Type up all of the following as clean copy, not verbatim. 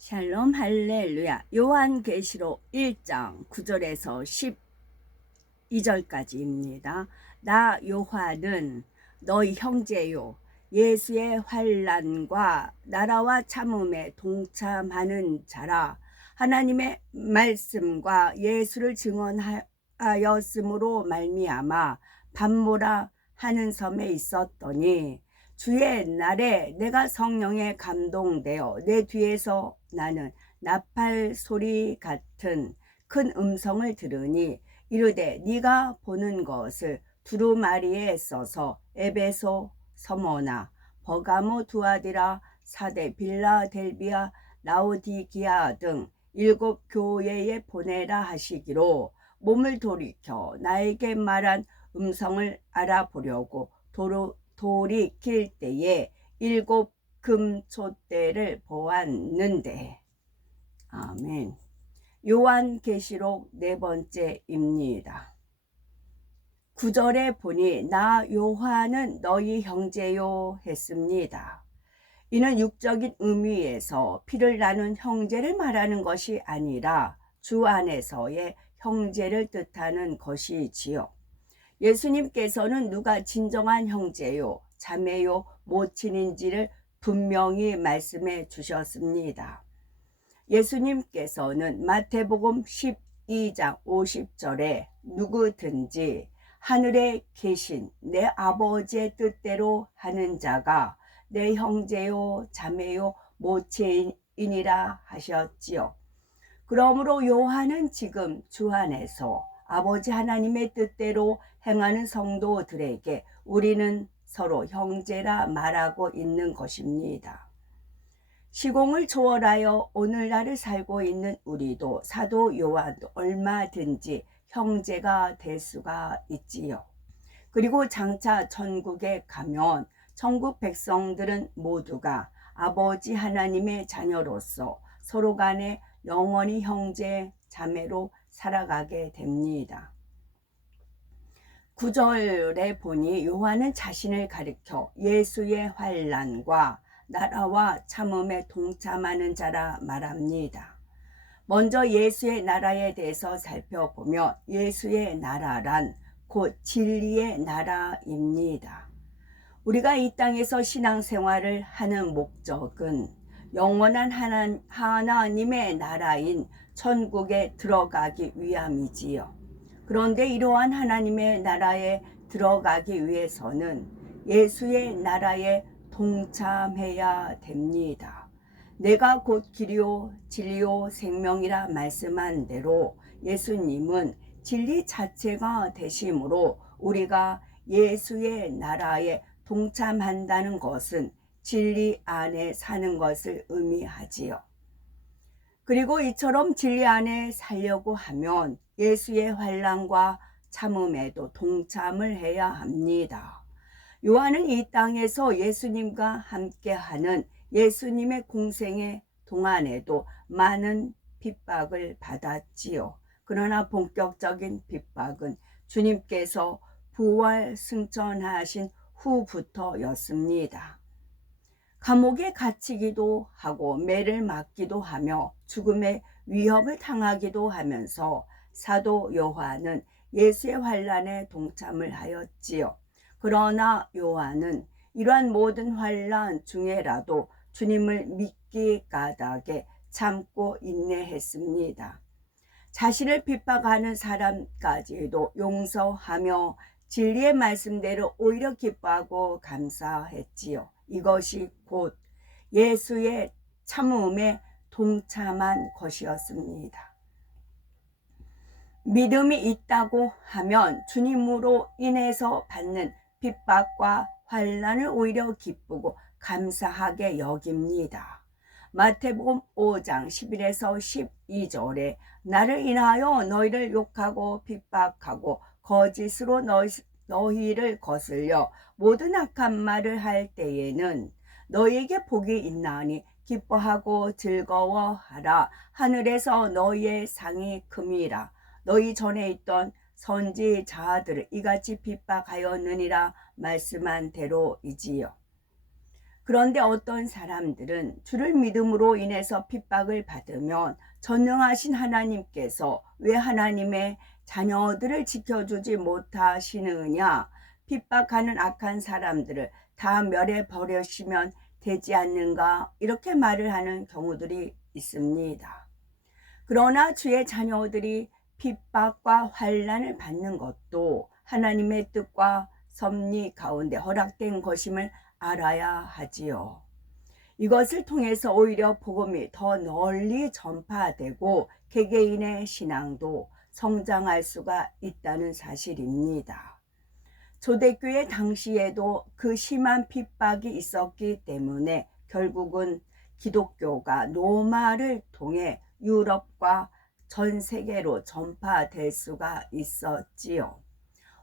샬롬 할렐루야. 요한계시록 1장 9절에서 12절까지입니다. 나 요한은 너희 형제요 예수의 환난과 나라와 참음에 동참하는 자라. 하나님의 말씀과 예수를 증언하였으므로 말미암아 밤모라 하는 섬에 있었더니 주의 날에 내가 성령에 감동되어 내 뒤에서 나는 나팔 소리 같은 큰 음성을 들으니 이르되 네가 보는 것을 두루마리에 써서 에베소, 서머나, 버가모, 두아디라, 사데, 빌라델비아, 라오디기아 등 7 교회에 보내라 하시기로 몸을 돌이켜 나에게 말한 음성을 알아보려고 돌이킬 때에 7 금촛대를 보았는데. 아멘. 요한계시록 4번째입니다. 9절에 보니 나 요한은 너희 형제요 했습니다. 이는 육적인 의미에서 피를 나눈 형제를 말하는 것이 아니라 주 안에서의 형제를 뜻하는 것이지요. 예수님께서는 누가 진정한 형제요 자매요 모친인지를 분명히 말씀해 주셨습니다. 예수님께서는 마태복음 12장 50절에 누구든지 하늘에 계신 내 아버지의 뜻대로 하는 자가 내 형제요 자매요 모친이니라 하셨지요. 그러므로 요한은 지금 주 안에서 아버지 하나님의 뜻대로 행하는 성도들에게 우리는 서로 형제라 말하고 있는 것입니다. 시공을 초월하여 오늘날을 살고 있는 우리도 사도 요한도 얼마든지 형제가 될 수가 있지요. 그리고 장차 천국에 가면 천국 백성들은 모두가 아버지 하나님의 자녀로서 서로 간에 영원히 형제 자매로 살아가게 됩니다. 9절에 보니 요한은 자신을 가리켜 예수의 환난과 나라와 참음에 동참하는 자라 말합니다. 먼저 예수의 나라에 대해서 살펴보면 예수의 나라란 곧 진리의 나라입니다. 우리가 이 땅에서 신앙생활을 하는 목적은 영원한 하나님의 나라인 천국에 들어가기 위함이지요. 그런데 이러한 하나님의 나라에 들어가기 위해서는 예수의 나라에 동참해야 됩니다. 내가 곧 길이요 진리요 생명이라 말씀한 대로 예수님은 진리 자체가 되심으로 우리가 예수의 나라에 동참한다는 것은 진리 안에 사는 것을 의미하지요. 그리고 이처럼 진리 안에 살려고 하면 예수의 환난과 참음에도 동참을 해야 합니다. 요한은 이 땅에서 예수님과 함께하는 예수님의 공생의 동안에도 많은 핍박을 받았지요. 그러나 본격적인 핍박은 주님께서 부활 승천하신 후부터였습니다. 감옥에 갇히기도 하고 매를 맞기도 하며 죽음의 위협을 당하기도 하면서 사도 요한은 예수의 환난에 동참을 하였지요. 그러나 요한은 이러한 모든 환난 중에라도 주님을 믿기 까닭에 참고 인내했습니다. 자신을 핍박하는 사람까지도 용서하며 진리의 말씀대로 오히려 기뻐하고 감사했지요. 이것이 곧 예수의 참음에 동참한 것이었습니다. 믿음이 있다고 하면 주님으로 인해서 받는 핍박과 환난을 오히려 기쁘고 감사하게 여깁니다. 마태복음 5장 11에서 12절에 나를 인하여 너희를 욕하고 핍박하고 거짓으로 너희를 거슬려 모든 악한 말을 할 때에는 너희에게 복이 있나니 기뻐하고 즐거워하라. 하늘에서 너희의 상이 큼이라. 너희 전에 있던 선지자들을 이같이 핍박하였느니라 말씀한 대로이지요. 그런데 어떤 사람들은 주를 믿음으로 인해서 핍박을 받으면 전능하신 하나님께서 왜 하나님의 자녀들을 지켜주지 못하시느냐, 핍박하는 악한 사람들을 다 멸해 버리시면 되지 않는가, 이렇게 말을 하는 경우들이 있습니다. 그러나 주의 자녀들이 핍박과 환난을 받는 것도 하나님의 뜻과 섭리 가운데 허락된 것임을 알아야 하지요. 이것을 통해서 오히려 복음이 더 널리 전파되고 개개인의 신앙도 성장할 수가 있다는 사실입니다. 초대교회 당시에도 그 심한 핍박이 있었기 때문에 결국은 기독교가 로마를 통해 유럽과 전 세계로 전파될 수가 있었지요.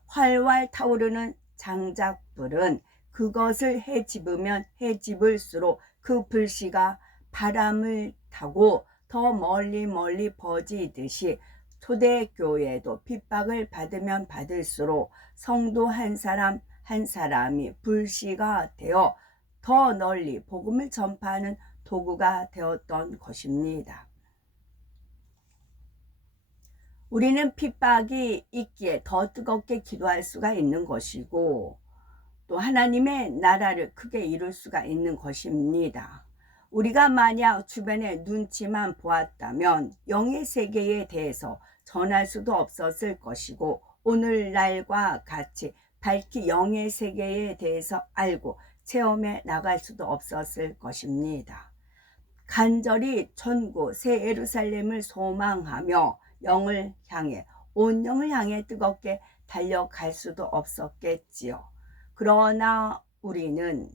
활활 타오르는 장작불은 그것을 헤집으면 헤집을수록 그 불씨가 바람을 타고 더 멀리 퍼지듯이 초대교회도 핍박을 받으면 받을수록 성도 한 사람 한 사람이 불씨가 되어 더 널리 복음을 전파하는 도구가 되었던 것입니다. 우리는 핍박이 있기에 더 뜨겁게 기도할 수가 있는 것이고 또 하나님의 나라를 크게 이룰 수가 있는 것입니다. 우리가 만약 주변의 눈치만 보았다면 영의 세계에 대해서 전할 수도 없었을 것이고 오늘날과 같이 밝히 영의 세계에 대해서 알고 체험해 나갈 수도 없었을 것입니다. 간절히 천국 새 예루살렘을 소망하며 영을 향해 온 영을 향해 뜨겁게 달려갈 수도 없었겠지요. 그러나 우리는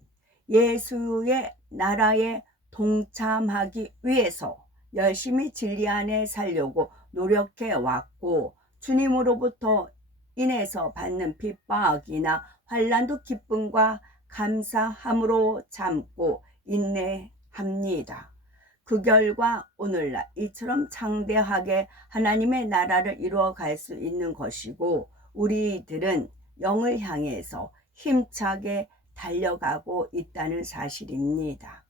예수의 나라에 동참하기 위해서 열심히 진리 안에 살려고 노력해 왔고 주님으로부터 인해서 받는 핍박이나 환난도 기쁨과 감사함으로 참고 인내합니다. 그 결과 오늘날 이처럼 창대하게 하나님의 나라를 이루어갈 수 있는 것이고 우리들은 영을 향해서 힘차게 달려가고 있다는 사실입니다.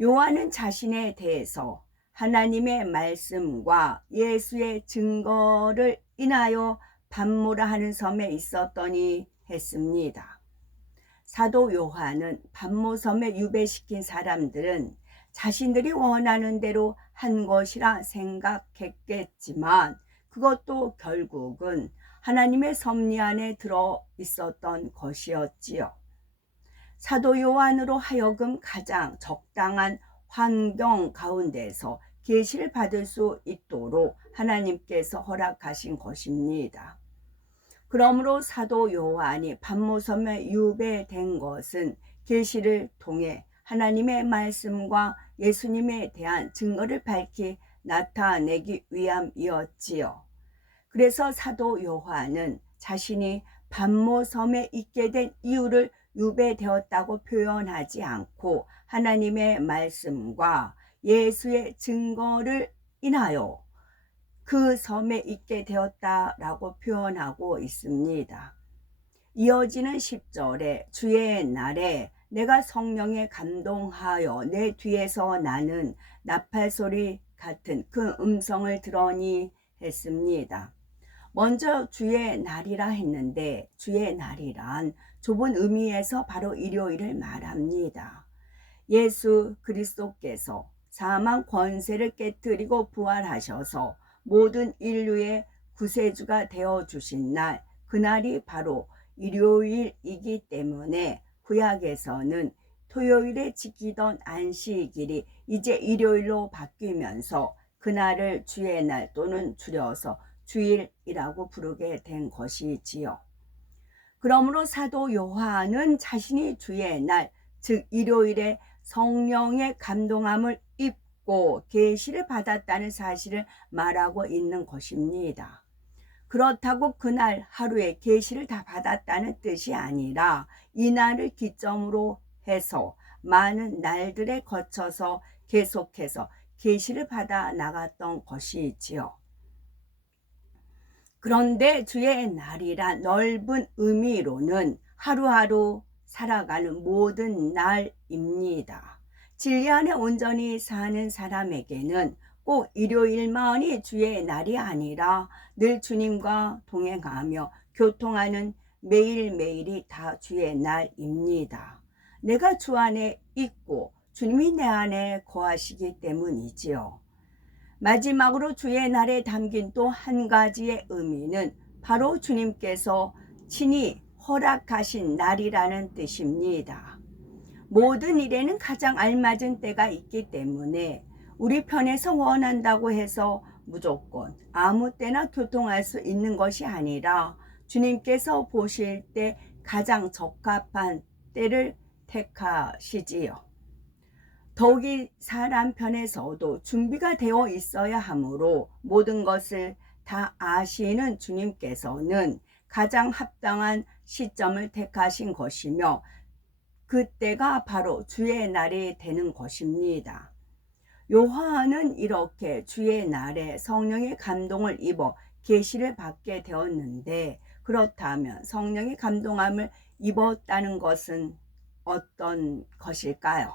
요한은 자신에 대해서 하나님의 말씀과 예수의 증거를 인하여 반모라 하는 섬에 있었더니 했습니다. 사도 요한은 반모섬에 유배시킨 사람들은 자신들이 원하는 대로 한 것이라 생각했겠지만 그것도 결국은 하나님의 섭리 안에 들어 있었던 것이었지요. 사도 요한으로 하여금 가장 적당한 환경 가운데서 계시를 받을 수 있도록 하나님께서 허락하신 것입니다. 그러므로 사도 요한이 반모섬에 유배된 것은 계시를 통해 하나님의 말씀과 예수님에 대한 증거를 밝히 나타내기 위함이었지요. 그래서 사도 요한은 자신이 반모섬에 있게 된 이유를 유배되었다고 표현하지 않고 하나님의 말씀과 예수의 증거를 인하여 그 섬에 있게 되었다라고 표현하고 있습니다. 이어지는 10절에 주의 날에 내가 성령에 감동하여 내 뒤에서 나는 나팔소리 같은 그 음성을 들으니 했습니다. 먼저 주의 날이라 했는데 주의 날이란 좁은 의미에서 바로 일요일을 말합니다. 예수 그리스도께서 사망 권세를 깨뜨리고 부활하셔서 모든 인류의 구세주가 되어주신 날, 그날이 바로 일요일이기 때문에 구약에서는 토요일에 지키던 안식일이 이제 일요일로 바뀌면서 그날을 주의 날 또는 줄여서 주일이라고 부르게 된 것이지요. 그러므로 사도 요한은 자신이 주의 날, 즉 일요일에 성령의 감동함을 입고 계시를 받았다는 사실을 말하고 있는 것입니다. 그렇다고 그날 하루에 계시를 다 받았다는 뜻이 아니라 이날을 기점으로 해서 많은 날들에 거쳐서 계속해서 계시를 받아 나갔던 것이지요. 그런데 주의 날이란 넓은 의미로는 하루하루 살아가는 모든 날입니다. 진리 안에 온전히 사는 사람에게는 꼭 일요일만이 주의 날이 아니라 늘 주님과 동행하며 교통하는 매일매일이 다 주의 날입니다. 내가 주 안에 있고 주님이 내 안에 거하시기 때문이지요. 마지막으로 주의 날에 담긴 또 한 가지의 의미는 바로 주님께서 친히 허락하신 날이라는 뜻입니다. 모든 일에는 가장 알맞은 때가 있기 때문에 우리 편에서 원한다고 해서 무조건 아무 때나 교통할 수 있는 것이 아니라 주님께서 보실 때 가장 적합한 때를 택하시지요. 더욱이 사람 편에서도 준비가 되어 있어야 하므로 모든 것을 다 아시는 주님께서는 가장 합당한 시점을 택하신 것이며 그때가 바로 주의 날이 되는 것입니다. 요한은 이렇게 주의 날에 성령의 감동을 입어 계시를 받게 되었는데, 그렇다면 성령의 감동함을 입었다는 것은 어떤 것일까요?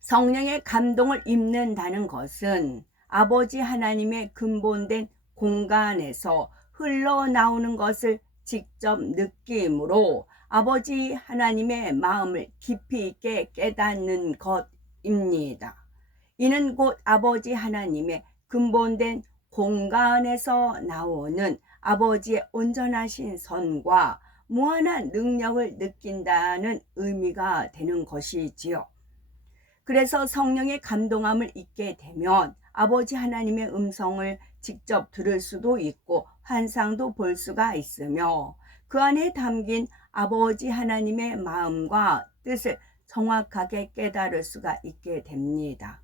성령의 감동을 입는다는 것은 아버지 하나님의 근본된 공간에서 흘러나오는 것을 직접 느낌으로 아버지 하나님의 마음을 깊이 있게 깨닫는 것입니다. 이는 곧 아버지 하나님의 근본된 공간에서 나오는 아버지의 온전하신 선과 무한한 능력을 느낀다는 의미가 되는 것이지요. 그래서 성령의 감동함을 잊게 되면 아버지 하나님의 음성을 직접 들을 수도 있고 환상도 볼 수가 있으며 그 안에 담긴 아버지 하나님의 마음과 뜻을 정확하게 깨달을 수가 있게 됩니다.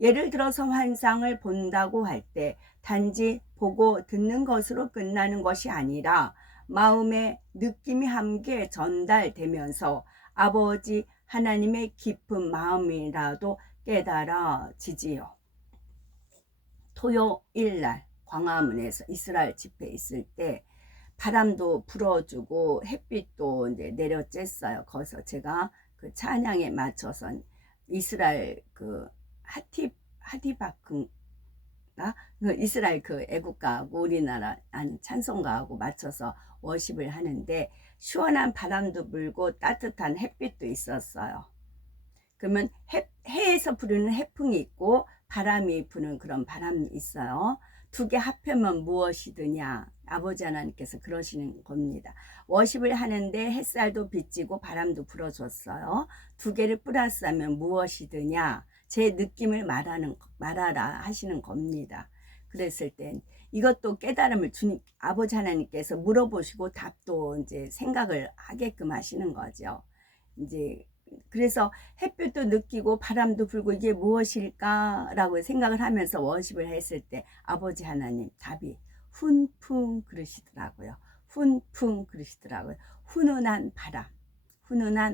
예를 들어서 환상을 본다고 할 때 단지 보고 듣는 것으로 끝나는 것이 아니라 마음의 느낌이 함께 전달되면서 아버지 하나님의 깊은 마음이라도 깨달아지지요. 토요일날 광화문에서 이스라엘 집회 있을 때 바람도 불어주고 햇빛도 이제 내려쬐어요. 거기서 제가 그 찬양에 맞춰서 이스라엘 그 하디바크가 이스라엘 그 애국가하고 우리나라 찬송가하고 맞춰서 워십을 하는데 시원한 바람도 불고 따뜻한 햇빛도 있었어요. 그러면 해에서 부르는 해풍이 있고 바람이 부는 그런 바람이 있어요. 두 개 합하면 무엇이드냐, 아버지 하나님께서 그러시는 겁니다. 워십을 하는데 햇살도 비치고 바람도 불어줬어요. 두 개를 플러스하면 무엇이드냐, 제 느낌을 말하라 하시는 겁니다. 그랬을 땐 이것도 깨달음을 주님 아버지 하나님께서 물어보시고 답도 이제 생각을 하게끔 하시는 거죠. 이제 그래서 햇볕도 느끼고 바람도 불고 이게 무엇일까라고 생각을 하면서 워십을 했을 때 아버지 하나님 답이 훈풍 그러시더라고요. 훈풍 그러시더라고요. 훈훈한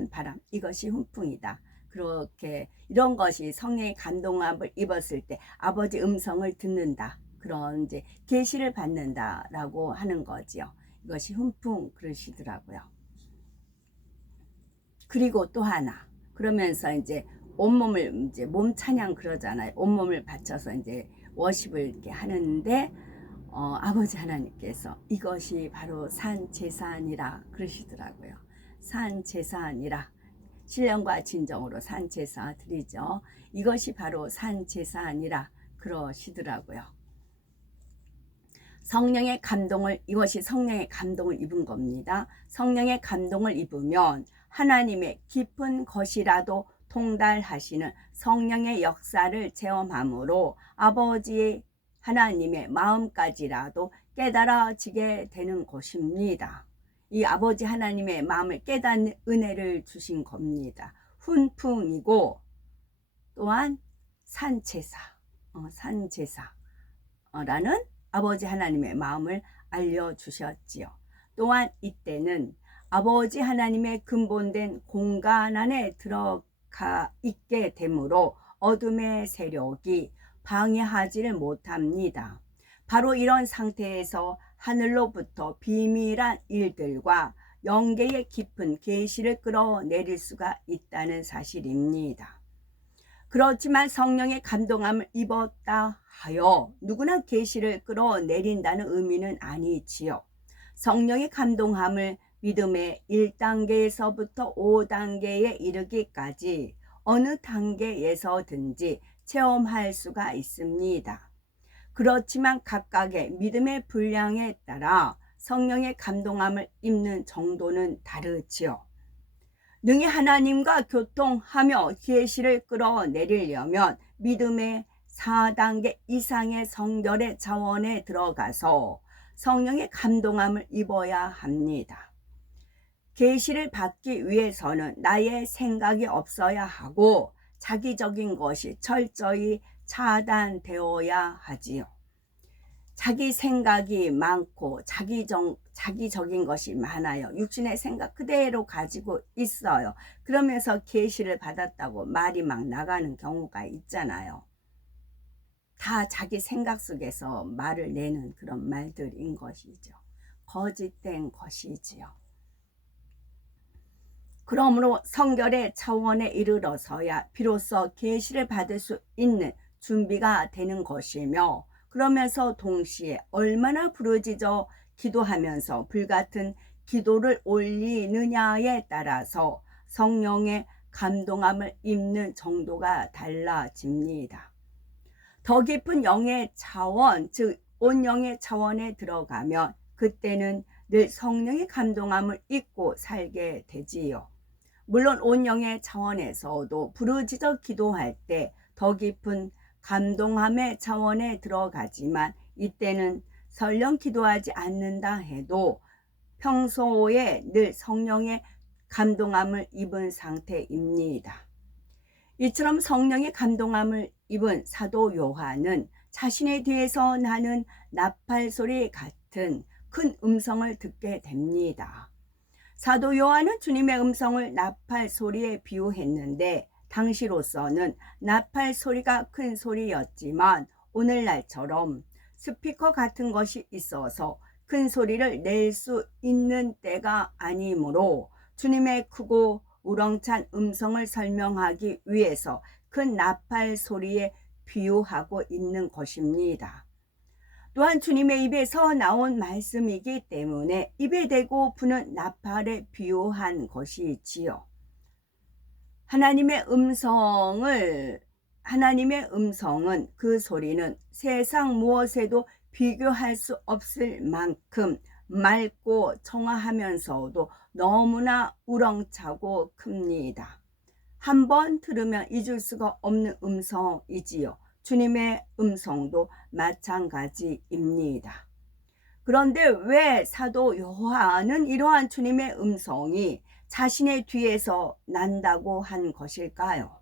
바람 이것이 훈풍이다. 그렇게 이런 것이 성령의 감동함을 입었을 때 아버지 음성을 듣는다. 그런 이제 계시를 받는다라고 하는 거지요. 이것이 훈풍 그러시더라고요. 그리고 또 하나, 그러면서 이제 온몸을 이제 몸 찬양 그러잖아요. 온몸을 바쳐서 이제 워십을 이렇게 하는데 아버지 하나님께서 이것이 바로 산 제사니라 그러시더라고요. 산 제사니라. 신령과 진정으로 산 제사 드리죠. 이것이 바로 산 제사니라 그러시더라고요. 성령의 감동을, 이것이 성령의 감동을 입은 겁니다. 성령의 감동을 입으면 하나님의 깊은 것이라도 통달하시는 성령의 역사를 체험함으로 아버지 하나님의 마음까지라도 깨달아지게 되는 것입니다. 이 아버지 하나님의 마음을 깨닫는 은혜를 주신 겁니다. 훈풍이고 또한 산제사라는 아버지 하나님의 마음을 알려주셨지요. 또한 이때는 아버지 하나님의 근본된 공간 안에 들어가 있게 되므로 어둠의 세력이 방해하지를 못합니다. 바로 이런 상태에서 하늘로부터 비밀한 일들과 영계의 깊은 계시를 끌어내릴 수가 있다는 사실입니다. 그렇지만 성령의 감동함을 입었다 하여 누구나 계시를 끌어내린다는 의미는 아니지요. 성령의 감동함을 믿음의 1단계에서부터 5단계에 이르기까지 어느 단계에서든지 체험할 수가 있습니다. 그렇지만 각각의 믿음의 분량에 따라 성령의 감동함을 입는 정도는 다르지요. 능히 하나님과 교통하며 계시를 끌어내리려면 믿음의 4단계 이상의 성결의 차원에 들어가서 성령의 감동함을 입어야 합니다. 계시를 받기 위해서는 나의 생각이 없어야 하고 자기적인 것이 철저히 차단되어야 하지요. 자기 생각이 많고 자기적인 것이 많아요. 육신의 생각 그대로 가지고 있어요. 그러면서 계시를 받았다고 말이 막 나가는 경우가 있잖아요. 다 자기 생각 속에서 말을 내는 그런 말들인 것이죠. 거짓된 것이지요. 그러므로 성결의 차원에 이르러서야 비로소 계시를 받을 수 있는 준비가 되는 것이며, 그러면서 동시에 얼마나 부르짖어 기도하면서 불같은 기도를 올리느냐에 따라서 성령의 감동함을 입는 정도가 달라집니다. 더 깊은 영의 차원, 즉 온영의 차원에 들어가면 그때는 늘 성령의 감동함을 입고 살게 되지요. 물론 온영의 차원에서도 부르짖어 기도할 때 더 깊은 감동함의 차원에 들어가지만, 이때는 설령 기도하지 않는다 해도 평소에 늘 성령의 감동함을 입은 상태입니다. 이처럼 성령의 감동함을 입은 사도 요한은 자신의 뒤에서 나는 나팔 소리 같은 큰 음성을 듣게 됩니다. 사도 요한은 주님의 음성을 나팔 소리에 비유했는데, 당시로서는 나팔 소리가 큰 소리였지만 오늘날처럼 스피커 같은 것이 있어서 큰 소리를 낼 수 있는 때가 아니므로 주님의 크고 우렁찬 음성을 설명하기 위해서 큰 나팔 소리에 비유하고 있는 것입니다. 또한 주님의 입에서 나온 말씀이기 때문에 입에 대고 부는 나팔에 비유한 것이지요. 하나님의 음성은, 그 소리는 세상 무엇에도 비교할 수 없을 만큼 맑고 청아하면서도 너무나 우렁차고 큽니다. 한번 들으면 잊을 수가 없는 음성이지요. 주님의 음성도 마찬가지입니다. 그런데 왜 사도 요한은 이러한 주님의 음성이 자신의 뒤에서 난다고 한 것일까요?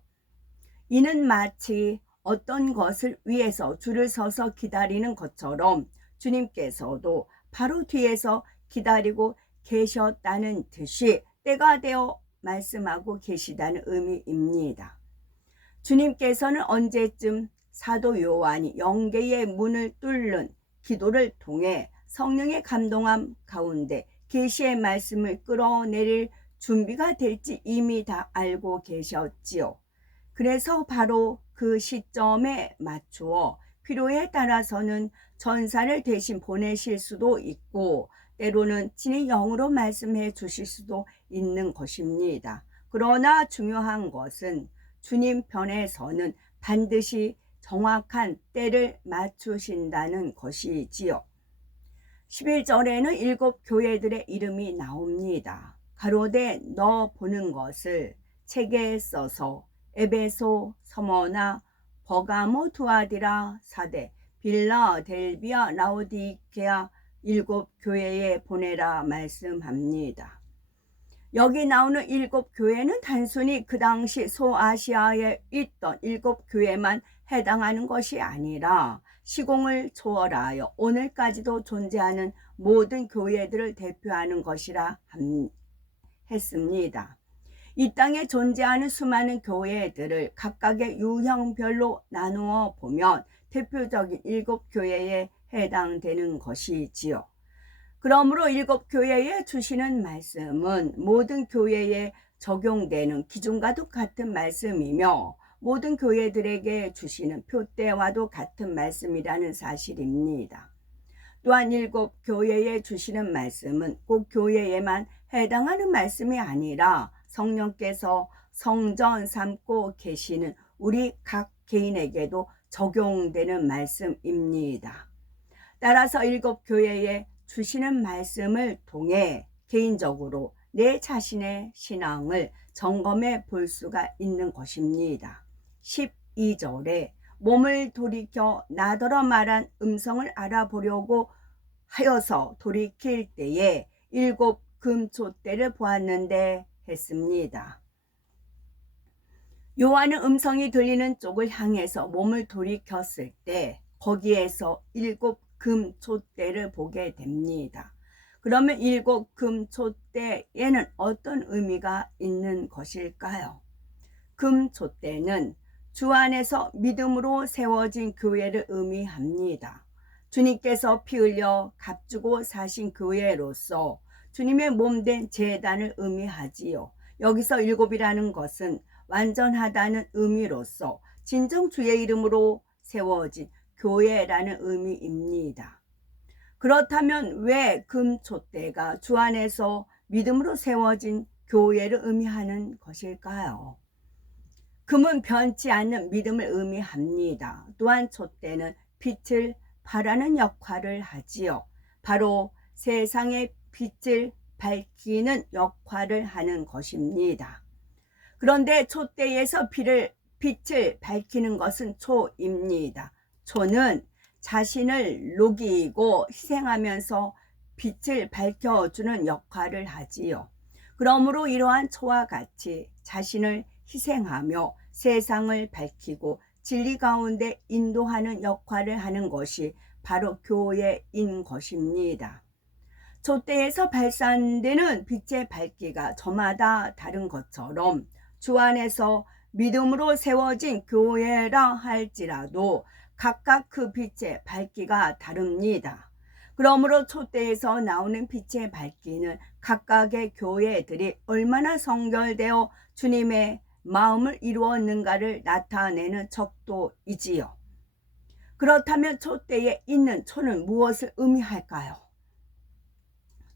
이는 마치 어떤 것을 위해서 줄을 서서 기다리는 것처럼 주님께서도 바로 뒤에서 기다리고 계셨다는 듯이 때가 되어 말씀하고 계시다는 의미입니다. 주님께서는 언제쯤 사도 요한이 영계의 문을 뚫는 기도를 통해 성령의 감동함 가운데 계시의 말씀을 끌어내릴 준비가 될지 이미 다 알고 계셨지요. 그래서 바로 그 시점에 맞추어 필요에 따라서는 전사를 대신 보내실 수도 있고, 때로는 친히 영으로 말씀해 주실 수도 있는 것입니다. 그러나 중요한 것은 주님 편에서는 반드시 정확한 때를 맞추신다는 것이지요. 11절에는 7 교회들의 이름이 나옵니다. 가로되 너 보는 것을 책에 써서 에베소, 서머나, 버가모, 두아디라, 사데, 빌라델비아, 라오디게아 7 교회에 보내라 말씀합니다. 여기 나오는 7 교회는 단순히 그 당시 소아시아에 있던 7 교회만 해당하는 것이 아니라 시공을 초월하여 오늘까지도 존재하는 모든 교회들을 대표하는 것이라 했습니다. 이 땅에 존재하는 수많은 교회들을 각각의 유형별로 나누어 보면 대표적인 7 교회에 해당되는 것이지요. 그러므로 일곱 교회에 주시는 말씀은 모든 교회에 적용되는 기준과도 같은 말씀이며 모든 교회들에게 주시는 표대와도 같은 말씀이라는 사실입니다. 또한 일곱 교회에 주시는 말씀은 꼭 교회에만 해당하는 말씀이 아니라 성령께서 성전 삼고 계시는 우리 각 개인에게도 적용되는 말씀입니다. 따라서 일곱 교회에 주시는 말씀을 통해 개인적으로 내 자신의 신앙을 점검해 볼 수가 있는 것입니다. 12절에 몸을 돌이켜 나더러 말한 음성을 알아보려고 하여서 돌이킬 때에 일곱 금촛대를 보았는데 했습니다. 요한은 음성이 들리는 쪽을 향해서 몸을 돌이켰을 때 거기에서 일곱 금촛대를 보게 됩니다. 그러면 일곱 금촛대에는 어떤 의미가 있는 것일까요? 금촛대는 주 안에서 믿음으로 세워진 교회를 의미합니다. 주님께서 피 흘려 값주고 사신 교회로서 주님의 몸된 제단을 의미하지요. 여기서 일곱이라는 것은 완전하다는 의미로서 진정 주의 이름으로 세워진 교회라는 의미입니다. 그렇다면 왜 금촛대가 주 안에서 믿음으로 세워진 교회를 의미하는 것일까요? 금은 변치 않는 믿음을 의미합니다. 또한 촛대는 빛을 발하는 역할을 하지요. 바로 세상의 빛을 밝히는 역할을 하는 것입니다. 그런데 촛대에서 빛을 밝히는 것은 초입니다. 초는 자신을 녹이고 희생하면서 빛을 밝혀주는 역할을 하지요. 그러므로 이러한 초와 같이 자신을 희생하며 세상을 밝히고 진리 가운데 인도하는 역할을 하는 것이 바로 교회인 것입니다. 촛대에서 발산되는 빛의 밝기가 저마다 다른 것처럼 주 안에서 믿음으로 세워진 교회라 할지라도 각각 그 빛의 밝기가 다릅니다. 그러므로 촛대에서 나오는 빛의 밝기는 각각의 교회들이 얼마나 성결되어 주님의 마음을 이루었는가를 나타내는 척도이지요. 그렇다면 촛대에 있는 초는 무엇을 의미할까요?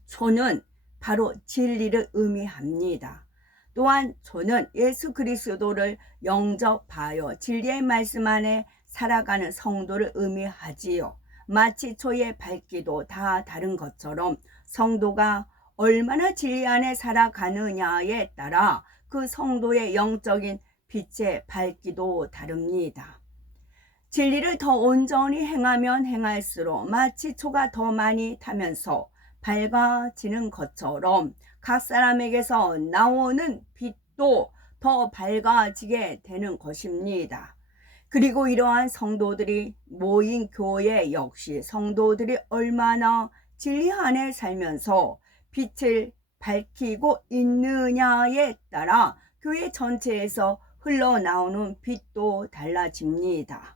초는 바로 진리를 의미합니다. 또한 초는 예수 그리스도를 영접하여 진리의 말씀 안에 살아가는 성도를 의미하지요. 마치 초의 밝기도 다 다른 것처럼 성도가 얼마나 진리 안에 살아가느냐에 따라 그 성도의 영적인 빛의 밝기도 다릅니다. 진리를 더 온전히 행하면 행할수록 마치 초가 더 많이 타면서 밝아지는 것처럼 각 사람에게서 나오는 빛도 더 밝아지게 되는 것입니다. 그리고 이러한 성도들이 모인 교회 역시 성도들이 얼마나 진리 안에 살면서 빛을 밝히고 있느냐에 따라 교회 전체에서 흘러나오는 빛도 달라집니다.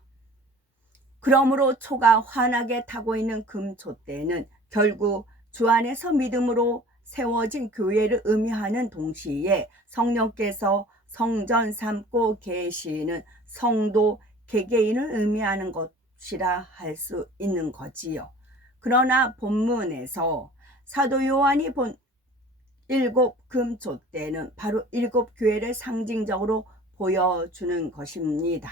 그러므로 초가 환하게 타고 있는 금촛대는 결국 주 안에서 믿음으로 세워진 교회를 의미하는 동시에 성령께서 성전 삼고 계시는 성도 개개인을 의미하는 것이라 할 수 있는 거지요. 그러나 본문에서 사도 요한이 본 일곱 금촛대는 바로 일곱 교회를 상징적으로 보여주는 것입니다.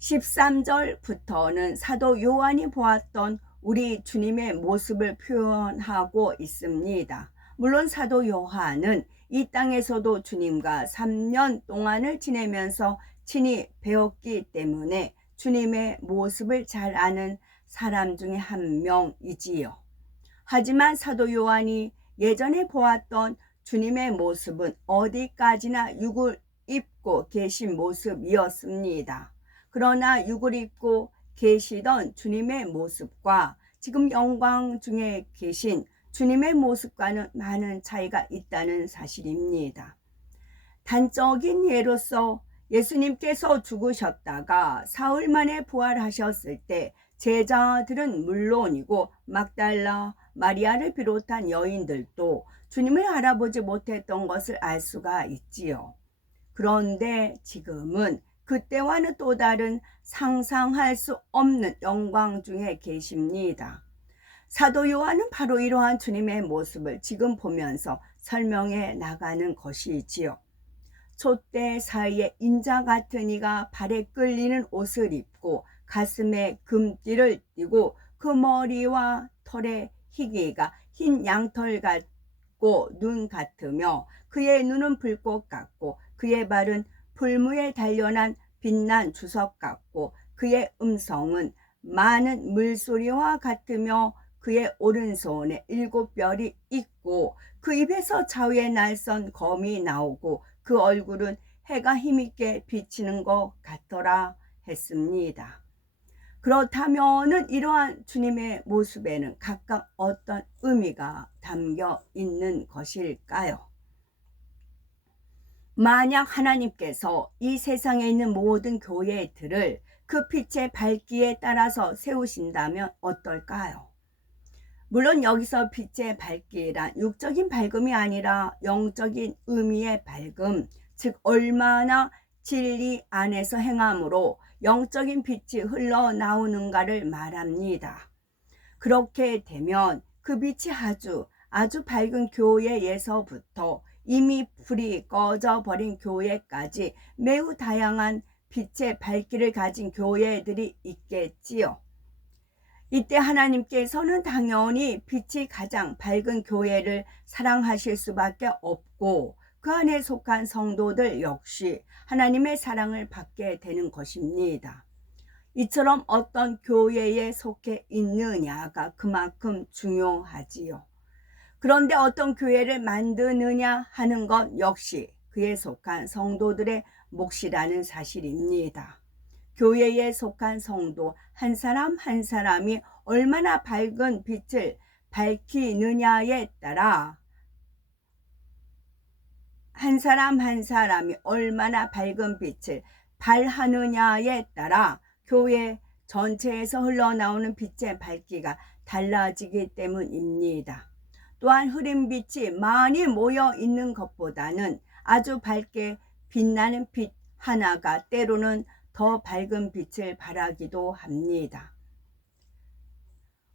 13절부터는 사도 요한이 보았던 우리 주님의 모습을 표현하고 있습니다. 물론 사도 요한은 이 땅에서도 주님과 3년 동안을 지내면서 친히 배웠기 때문에 주님의 모습을 잘 아는 사람 중에 한 명이지요. 하지만 사도 요한이 예전에 보았던 주님의 모습은 어디까지나 육을 입고 계신 모습이었습니다. 그러나 육을 입고 계시던 주님의 모습과 지금 영광 중에 계신 주님의 모습과는 많은 차이가 있다는 사실입니다. 단적인 예로서 예수님께서 죽으셨다가 사흘 만에 부활하셨을 때 제자들은 물론이고 막달라 마리아를 비롯한 여인들도 주님을 알아보지 못했던 것을 알 수가 있지요. 그런데 지금은 그때와는 또 다른 상상할 수 없는 영광 중에 계십니다. 사도 요한은 바로 이러한 주님의 모습을 지금 보면서 설명해 나가는 것이지요. 촛대 사이에 인자 같은 이가 발에 끌리는 옷을 입고 가슴에 금띠를 띠고 그 머리와 털에 희귀가 흰 양털 같고 눈 같으며 그의 눈은 불꽃 같고 그의 발은 풀무에 단련한 빛난 주석 같고 그의 음성은 많은 물소리와 같으며 그의 오른손에 7뼈이 있고 그 입에서 좌우에 날선 검이 나오고 그 얼굴은 해가 힘있게 비치는 것 같더라 했습니다. 그렇다면은 이러한 주님의 모습에는 각각 어떤 의미가 담겨 있는 것일까요? 만약 하나님께서 이 세상에 있는 모든 교회들을 그 빛의 밝기에 따라서 세우신다면 어떨까요? 물론 여기서 빛의 밝기란 육적인 밝음이 아니라 영적인 의미의 밝음, 즉 얼마나 진리 안에서 행함으로 영적인 빛이 흘러나오는가를 말합니다. 그렇게 되면 그 빛이 아주 밝은 교회에서부터 이미 불이 꺼져버린 교회까지 매우 다양한 빛의 밝기를 가진 교회들이 있겠지요. 이때 하나님께서는 당연히 빛이 가장 밝은 교회를 사랑하실 수밖에 없고 그 안에 속한 성도들 역시 하나님의 사랑을 받게 되는 것입니다. 이처럼 어떤 교회에 속해 있느냐가 그만큼 중요하지요. 그런데 어떤 교회를 만드느냐 하는 것 역시 그에 속한 성도들의 몫이라는 사실입니다. 교회에 속한 성도 한 사람 한 사람이 얼마나 밝은 빛을 밝히느냐에 따라 한 사람 한 사람이 얼마나 밝은 빛을 발하느냐에 따라 교회 전체에서 흘러나오는 빛의 밝기가 달라지기 때문입니다. 또한 흐린 빛이 많이 모여 있는 것보다는 아주 밝게 빛나는 빛 하나가 때로는 더 밝은 빛을 발하기도 합니다.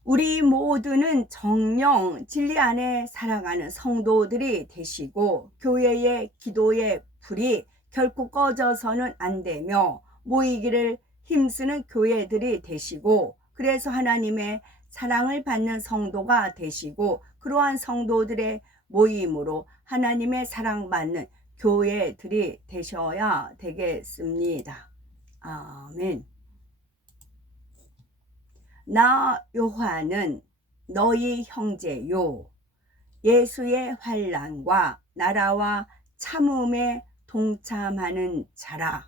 우리 모두는 정령 진리 안에 살아가는 성도들이 되시고 교회의 기도의 불이 결코 꺼져서는 안 되며 모이기를 힘쓰는 교회들이 되시고 그래서 하나님의 사랑을 받는 성도가 되시고 그러한 성도들의 모임으로 하나님의 사랑받는 교회들이 되셔야 되겠습니다. 아멘. 나 요한은 너희 형제요 예수의 환난과 나라와 참음에 동참하는 자라.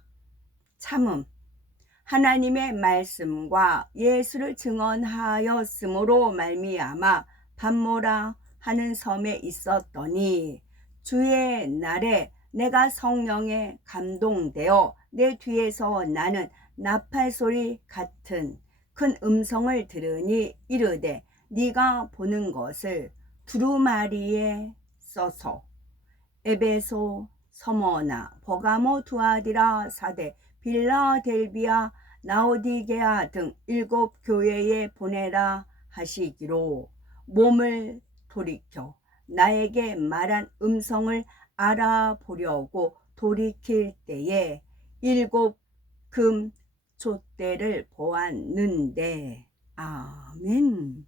참음, 하나님의 말씀과 예수를 증언하였으므로 말미암아 밤모라 하는 섬에 있었더니 주의 날에 내가 성령에 감동되어 내 뒤에서 나는 나팔소리 같은 큰 음성을 들으니 이르되 네가 보는 것을 두루마리에 써서 에베소, 서머나, 버가모, 두아디라, 사데, 빌라델비아, 라오디게아 등 7 교회에 보내라 하시기로 몸을 돌이켜 나에게 말한 음성을 알아보려고 돌이킬 때에 7 금 촛대를 보았는데 아멘.